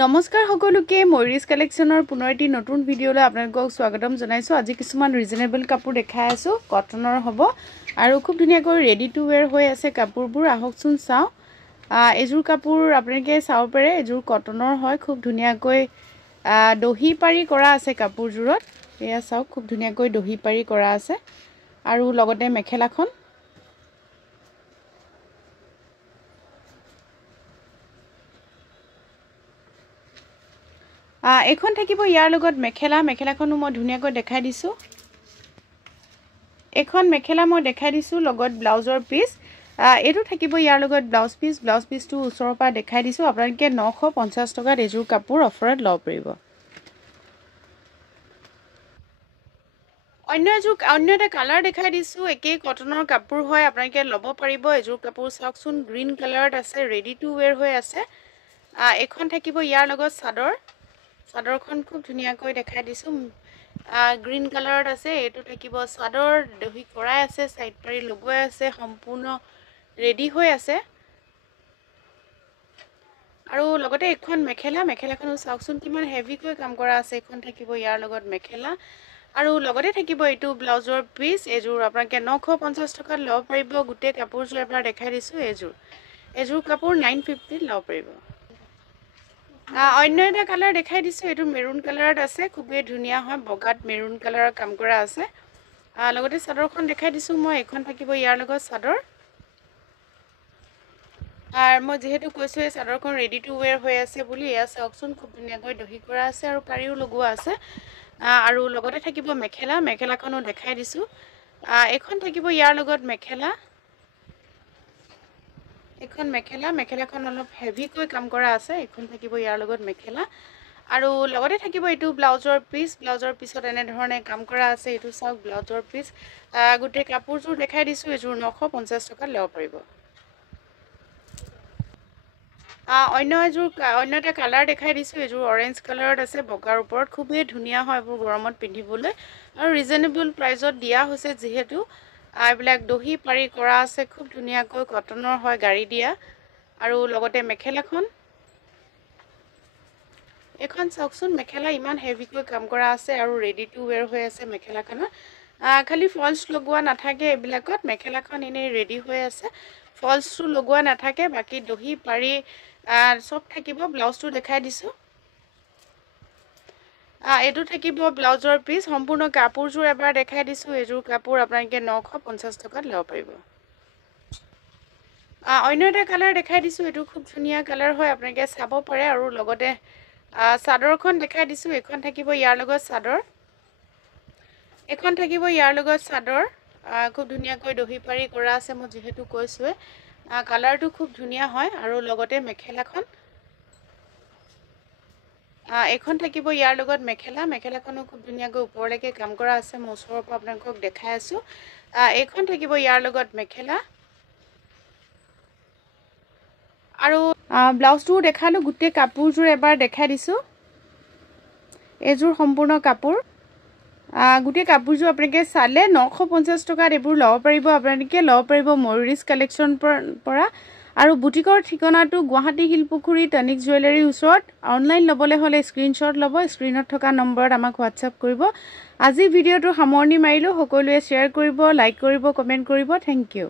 নমস্কাৰ সকলোকে ময়ূৰিছ কালেকশ্যনৰ পুনৰ এটি নতুন ভিডিঅ'লৈ আপোনালোকক স্বাগতম জনাইছো। আজি কিছুমান ৰিজনেবল কাপোৰ দেখাই আছো, কটনৰ হ'ব আৰু খুব ধুনীয়াকৈ ৰেডি টু ওয়্যাৰ হৈ আছে কাপোৰবোৰ। আহকচোন চাও। এজোৰ কাপোৰ আপোনালোকে চাব পাৰে, এজোৰ কটনৰ হয়, খুব ধুনীয়াকৈ দহি পাৰি কৰা আছে কাপোৰজোৰত। এয়া চাওক, খুব ধুনীয়াকৈ দহি পাৰি কৰা আছে আৰু লগতে মেখেলাখন এখন থাকিব ইয়াৰ লগত মেখেলাখনো মই ধুনীয়াকৈ দেখাই দিছো। এখন মেখেলা মই দেখাই দিছো লগত ব্লাউজৰ পিস। এটো থাকিব ইয়াৰ লগত ব্লাউজ পিসটো ওচৰৰ পৰা দেখাই দিছো। আপোনালোকে 950 টকাত এজোৰ কাপোৰ অফাৰত লব পাৰিব। অন্য এটা কালাৰ দেখাই দিছো, একেই কটনৰ কাপোৰ হয়, আপোনালোকে লব পাৰিব। এজোৰ কাপোৰ চাওকচোন, গ্ৰীন কালাৰত আছে, ৰেডি টু ওয়্যাৰ হৈ আছে। এখন থাকিব ইয়াৰ লগত চাদৰখন খুব ধুনীয়াকৈ দেখাই দিছো, গ্ৰীন কালাৰত আছে। এটো থাকিব চাদৰ, দহি কৰাই আছে, সাইড পাৰি লগোৱাই আছে, সম্পূৰ্ণ ৰেডি হৈ আছে। আৰু লগতে এখন মেখেলাখনো চাওকচোন কিমান হেভিকৈ কাম কৰা আছে। এখন থাকিব ইয়াৰ লগত মেখেলা আৰু লগতে থাকিব এইটো ব্লাউজৰ পিস। এজোৰ আপোনালোকে 950 টকাত লব পাৰিব। গোটেই কাপোৰজোৰ এবাৰ দেখাই দিছো। এজোৰ কাপোৰ 950 লব পাৰিব। অন্য এটা কালাৰ দেখাই দিছো, এটো মেৰুন কালাৰত আছে, খুবেই ধুনীয়া হয়, বগাত মেৰুন কালাৰৰ কাম কৰা আছে। লগতে চাদৰখন দেখাই দিছো মই, এখন থাকিব ইয়াৰ লগত চাদৰ। আৰু মই যেহেতু কৈছো এই চাদৰখন ৰেডি টু ওয়্যাৰ হৈ আছে বুলি, এয়া চাওকচোন খুব ধুনীয়াকৈ দহি কৰা আছে আৰু পাৰিও লগোৱা আছে। আৰু লগতে থাকিব মেখেলাখনো দেখাই দিছো। এখন থাকিব ইয়াৰ লগত মেখেলাখন অলপ হেভিকৈ কাম কৰা আছে। এখন থাকিব ইয়াৰ লগত মেখেলা আৰু লগতে থাকিব এইটো ব্লাউজৰ পিছত এনে ধৰণে কাম কৰা আছে। এইটো চাওক ব্লাউজৰ পিস। গোটেই কাপোৰজোৰ দেখাই দিছো। এজোৰ 950 টকাত লব পাৰিব। অন্য এটা কালাৰ দেখাই দিছো, এজোৰ অৰেঞ্জ কালাৰত আছে, বগাৰ ওপৰত, খুবেই ধুনীয়া হয় এইবোৰ গৰমত পিন্ধিবলৈ আৰু ৰিজনেবল প্ৰাইজত দিয়া হৈছে। যিহেতু এইবিলাক দহি পাৰি কৰা আছে, খুব ধুনীয়াকৈ কটনৰ হয়, গাড়ী দিয়া। আৰু লগতে মেখেলাখন এখন চাওকচোন, মেখেলা ইমান হেভিকৈ কাম কৰা আছে আৰু ৰেডি টু ওয়্যাৰ হৈ আছে। মেখেলাখনত খালি ফলছ লগোৱা নাথাকে, এইবিলাকত মেখেলাখন এনেই ৰেডি হৈ আছে, ফলছটো লগোৱা নাথাকে, বাকি দহি পাৰি সব থাকিব। ব্লাউজটো দেখাই দিছো। এটো থাকিব ব্লাউজৰ পিস। সম্পূৰ্ণ কাপোৰজোৰ এবাৰ দেখাই দিছো। এজোৰ কাপোৰ আপোনালোকে 950 টকাত লব পাৰিব। অন্য এটা কালাৰ দেখাই দিছো, এটো খুব ধুনীয়া কালাৰ হয়, আপোনালোকে চাব পাৰে। আৰু লগতে চাদৰখন দেখাই দিছো, এখন থাকিব ইয়াৰ লগত চাদৰ। খুব ধুনীয়াকৈ দহি পাৰি কৰা আছে, মই যেহেতু কৈছোৱে কালাৰটো খুব ধুনীয়া হয়। আৰু লগতে মেখেলাখন এখন থাকিব ইয়াৰ লগত মেখেলাখনো খুব ধুনীয়াকৈ ওপৰলৈকে কাম কৰা আছে, মই ওচৰৰ পৰা আপোনালোকক দেখাই আছো। এখন থাকিব ইয়াৰ লগত মেখেলা আৰু ব্লাউজটো দেখালো। গোটেই কাপোৰজোৰ এবাৰ দেখাই দিছো। এজোৰ সম্পূৰ্ণ কাপোৰ। গোটেই কাপোৰজোৰ আপোনালোকে চালে 950 টকাত এইবোৰ লব পাৰিব। আপোনালোকে লব পাৰিব ময়ূৰিছ কালেকশ্যন পৰা। আৰু বুটিকৰ ঠিকনাটো গুৱাহাটী শিলপুখুৰী তনিক জুৱেলাৰীৰ ওচৰত। অনলাইন লবলৈ হলে স্ক্ৰীনশ্বট লব, স্ক্ৰীনত থকা নম্বৰত আমাক হোৱাটছআপ কৰিব। আজি ভিডিঅ'টো সামৰণি মাৰিলো। সকলোৱে শ্বেয়াৰ কৰিব, লাইক কৰিব, কমেন্ট কৰিব। Thank U.